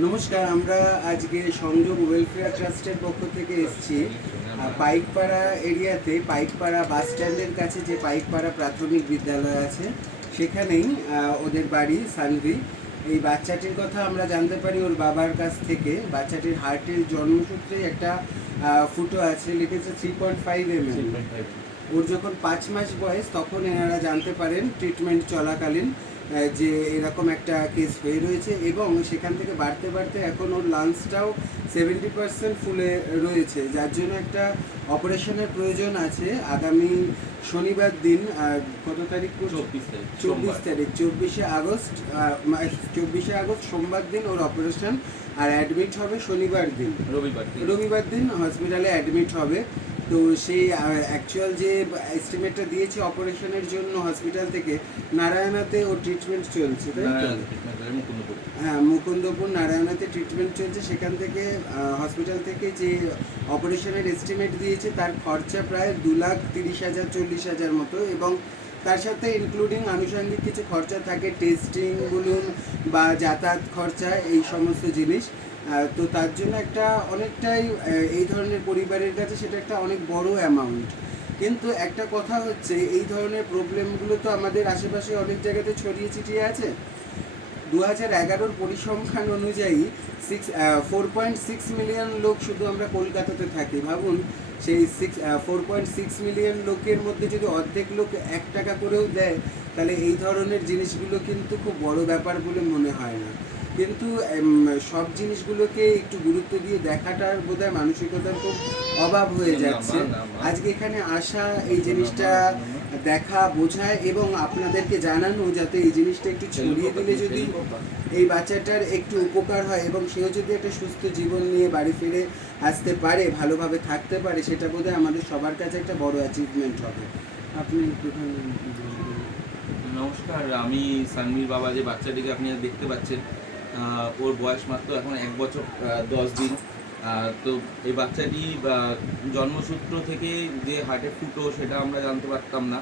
নমস্কার, আমরা আজকে সংযোগ ওয়েলফেয়ার ট্রাস্টের পক্ষ থেকে এসেছি পাইকপাড়া এরিয়াতে। পাইকপাড়া বাস স্ট্যান্ডের কাছে যে পাইকপাড়া প্রাথমিক বিদ্যালয় আছে সেখানেই ওদের বাড়ি সানভি। এই বাচ্চাটির কথা আমরা জানতে পারি ওর বাবার কাছ থেকে। বাচ্চাটির হার্টের জন্মসূত্রে একটা ফুটো আছে, লিখেছে 3.5 mm। ওর যখন 5 মাস বয়স তখন এনারা জানতে পারেন ট্রিটমেন্ট চলাকালীন যে এরকম একটা কেস হয়ে রয়েছে, এবং সেখান থেকে বাড়তে বাড়তে এখন ওর লাংসটাও 70% ফুলে রয়েছে, যার জন্য একটা অপারেশনের প্রয়োজন আছে। আগামী শনিবার দিন, কত তারিখ? 24 আগস্ট, 24 আগস্ট সোমবার দিন ওর অপারেশন, আর অ্যাডমিট হবে শনিবার দিন, রবিবার দিন হসপিটালে অ্যাডমিট হবে। তো সেই অ্যাকচুয়াল যে এস্টিমেটটা দিয়েছে অপারেশনের জন্য হসপিটাল থেকে, নারায়ণাতে ওর ট্রিটমেন্ট চলছে, তাই তো? হ্যাঁ, মুকুন্দপুর নারায়ণাতে ট্রিটমেন্ট চলছে। সেখান থেকে হসপিটাল থেকে যে অপারেশনের এস্টিমেট দিয়েছে তার খরচা প্রায় 2,30,000-40,000 মতো, এবং তার সাথে ইনক্লুডিং আনুষঙ্গিক কিছু খরচা থাকে, টেস্টিং বলুন বা যাতায়াত খরচা, এই সমস্ত জিনিস। তো তার জন্য একটা অনেকটাই এই ধরনের পরিবারের কাছে সেটা একটা অনেক বড় অ্যামাউন্ট। কিন্তু একটা কথা হচ্ছে, এই ধরনের প্রবলেমগুলো তো আমাদের আশেপাশে অনেক জায়গাতে ছড়িয়ে ছিটিয়ে আছে। 2011 পরিসংখ্যান অনুযায়ী 4.6 মিলিয়ন লোক শুধু আমরা কলকাতাতে থাকি। ভাবুন, সেই 4.6 মিলিয়ন লোকের মধ্যে যদি অর্ধেক লোক 1 টাকা করেও দেয়, তাহলে এই ধরনের জিনিসগুলো কিন্তু খুব বড় ব্যাপার বলে মনে হয় না। কিন্তু সব জিনিসগুলোকে একটু গুরুত্ব দিয়ে দেখাটার বোধহয় মানসিকতার খুব অভাব হয়ে যাচ্ছে। আজকে এখানে আসা, এই জিনিসটা দেখা, বোঝায় এবং আপনাদেরকে জানানো, যাতে এই জিনিসটা একটু ছড়িয়ে দিলে যদি এই বাচ্চাটার একটু উপকার হয় এবং সেও যদি একটা সুস্থ জীবন নিয়ে বাড়ি ফিরে আসতে পারে, ভালোভাবে থাকতে পারে, সেটা বোধহয় আমাদের সবার কাছে একটা বড় অ্যাচিভমেন্ট হবে। আপনি নমস্কার, আমি সানভির বাবা। যে বাচ্চাটিকে আপনি দেখতে পাচ্ছেন, ওর বয়স মাত্র এখন 1 বছর 10 দিন। তো এই বাচ্চাটি জন্মসূত্র থেকে যে হার্টে ফুটো সেটা আমরা জানতে পারতাম না।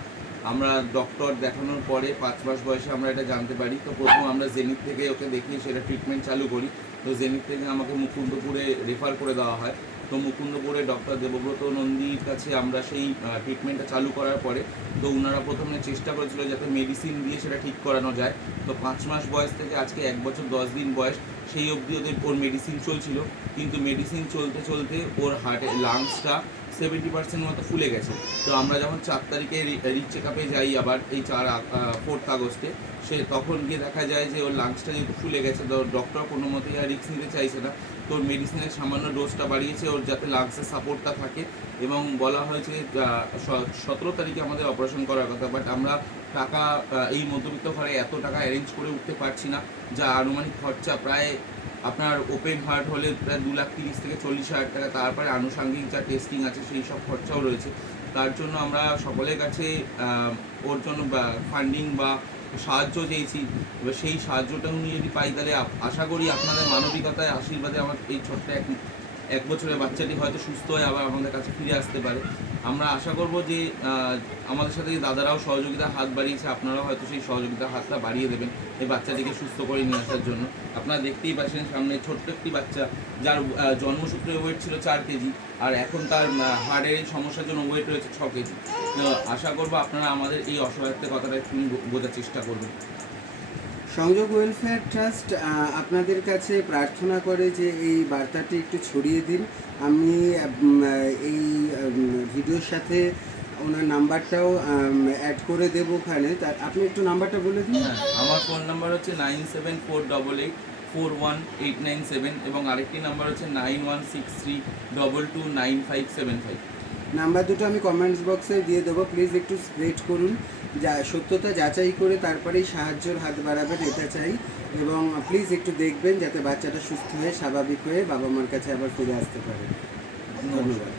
আমরা ডক্টর দেখানোর পরে 5 মাস বয়সে আমরা এটা জানতে পারি। তো প্রথম আমরা জেনিথ থেকে ওকে দেখিয়ে সেটা ট্রিটমেন্ট চালু করি। তো জেনিথ থেকে আমাকে মুকুন্দপুরে রেফার করে দেওয়া হয়। তো মুকুন্দপুরে ডক্টর দেবব্রত নন্দীর কাছে আমরা সেই ট্রিটমেন্টটা চালু করার পরে, তো ওনারা প্রথমে চেষ্টা করেছিল যাতে মেডিসিন দিয়ে সেটা ঠিক করানো যায়। তো 5 মাস বয়স থেকে আজকে 1 বছর 10 দিন বয়স, সেই অবধি ওর মেডিসিন চলছিল। কিন্তু মেডিসিন চলতে চলতে ওর হার্টের লাংসটা 70% মতো ফুলে গেছে। তো আমরা যখন 4 তারিখে রিচ চেক আপে যাই, আবার এই 4 আগস্টে, তখন গিয়ে দেখা যায় যে ওর লাংসটা যেহেতু ফুলে গেছে, তো ডক্টর কোনো মতেই আর রিস্ক নিতে চাইছে না। তো ওর মেডিসিনের সামান্য ডোজটা বাড়িয়েছে ওর যাতে লাংসের সাপোর্টটা থাকে, এবং বলা হয়েছে 17 তারিখে আমাদের অপারেশন করার কথা। বাট আমরা টাকা, এই মধ্যবিত্ত ঘরে এত টাকা অ্যারেঞ্জ করে উঠতে পারছি না, যা আনুমানিক খরচা প্রায় আপনার ওপেন হার্ট হলে প্রায় 2,30,000-40,000 টাকা। তারপরে আনুষঙ্গিক যা টেস্টিং আছে সেই সব খরচাও রয়েছে। তার জন্য আমরা সকলের কাছে ওর জন্য ফান্ডিং বা সাহায্য চেয়েছি। এবার সেই সাহায্যটা উনি যদি পাই, তাহলে আশা করি আপনাদের মানবিকতায়, আশীর্বাদে আমার এই ছোট্ট 1 বছরের বাচ্চাটি হয়তো সুস্থ হয়ে আবার আমাদের কাছে ফিরে আসতে পারে। আমরা আশা করব যে আমাদের সাথে দাদারাও সহযোগিতার হাত বাড়িয়েছে, আপনারাও হয়তো সেই সহযোগিতার হাতটা বাড়িয়ে দেবেন এই বাচ্চাটিকে সুস্থ করে নিয়ে আসার জন্য। আপনারা দেখতেই পাচ্ছেন সামনে ছোট্ট একটি বাচ্চা, যার জন্মসূত্রে ওয়েট ছিল 4 কেজি, আর এখন তার হার্টের সমস্যার জন্য ওয়েট রয়েছে 6 কেজি। আশা করব আপনারা আমাদের এই অসহায়ত্বের কথাটা একটু বোঝার চেষ্টা করবেন। সংযোগ ওয়েলফেয়ার ট্রাস্ট আপনাদের কাছে প্রার্থনা করে যে এই বার্তাটি একটু ছড়িয়ে দিন। আমি এই ভিডিওর সাথে ওনার নাম্বারটাও অ্যাড করে দেবো ওখানে। আপনি একটু নাম্বারটা বলে দিন। আমার ফোন নাম্বার হচ্ছে 9748841897, এবং আরেকটি নাম্বার হচ্ছে 9163229575। নাম্বার দুটো আমি কমেন্টস বক্সে দিয়ে দেবো, প্লিজ একটু স্প্রেড করুন। যা সত্যতা যাচাই করে তারপরেই সাহায্যের হাত বাড়াবেন, এটা চাই। এবং প্লিজ একটু দেখবেন যাতে বাচ্চাটা সুস্থ হয়ে স্বাভাবিক হয়ে বাবা মার কাছে আবার ফিরে আসতে পারে। ধন্যবাদ।